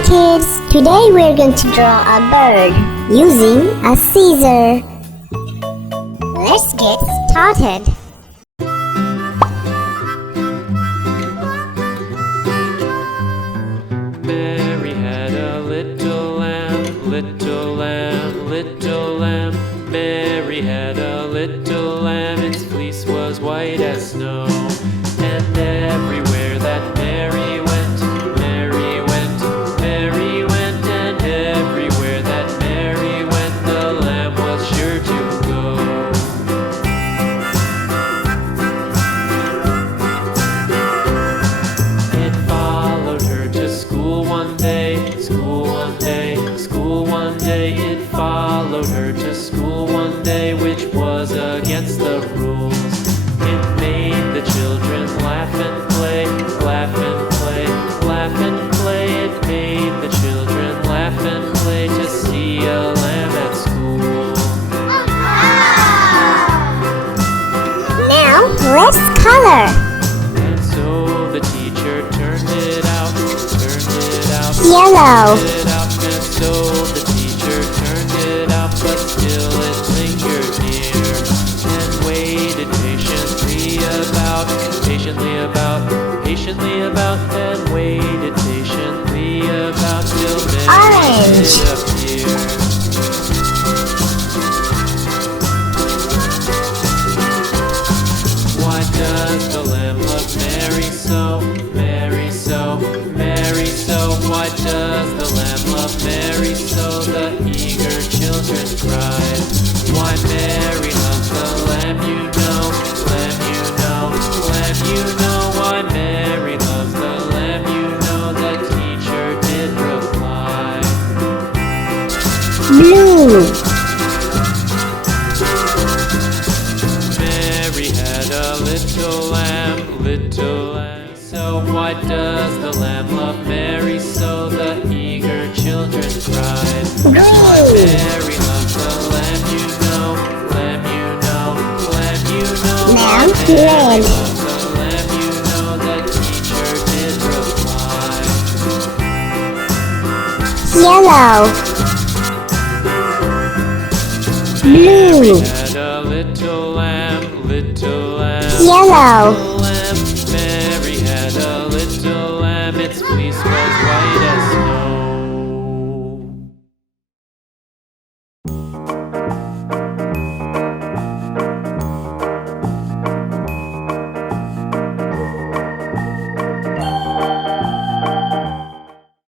Hi kids! Today we're going to draw a bird using a scissor. Let's get started. Mary had a little lamb, little lamb, little lamb. Mary had a little lamb, its fleece was white as snow. And everywhere that Mary went, Mary went, Mary went. And everywhere that Mary went, the lamb was sure to go. It followed her to school one day, school one day, school one day. It followed her to school one day, which was against the rules. It made the children laugh and play, laugh and play, laugh and play. It made the children laugh and play to see a lamb at school. Now let's color. And so the teacher turned it out, Yellow. turned it out. And so the teacher turned it out, but still it lingered near. And waited patiently about, patiently about, patiently about. And waited patiently about till Mary Orange. did appear. Why does the lamb love Mary so, Mary so, Mary so? Why does the lamb love Mary so? The eager children cried. Why Mary loves the lamb, you know, lamb, you know, lamb, you know. Why Mary loves the lamb, you know. The teacher did reply. Blue. Mary had a little lamb, little lamb. So why does the lamb love Mary so? The eager children cried. Why Mary loves the lamb, you know, lamb, you know, lamb, you know. Why Now Mary red. loves the lamb, you know. The teacher did reply. Yellow. Blue. Had a little lamb, little lamb. Yellow. Little lamb, Mary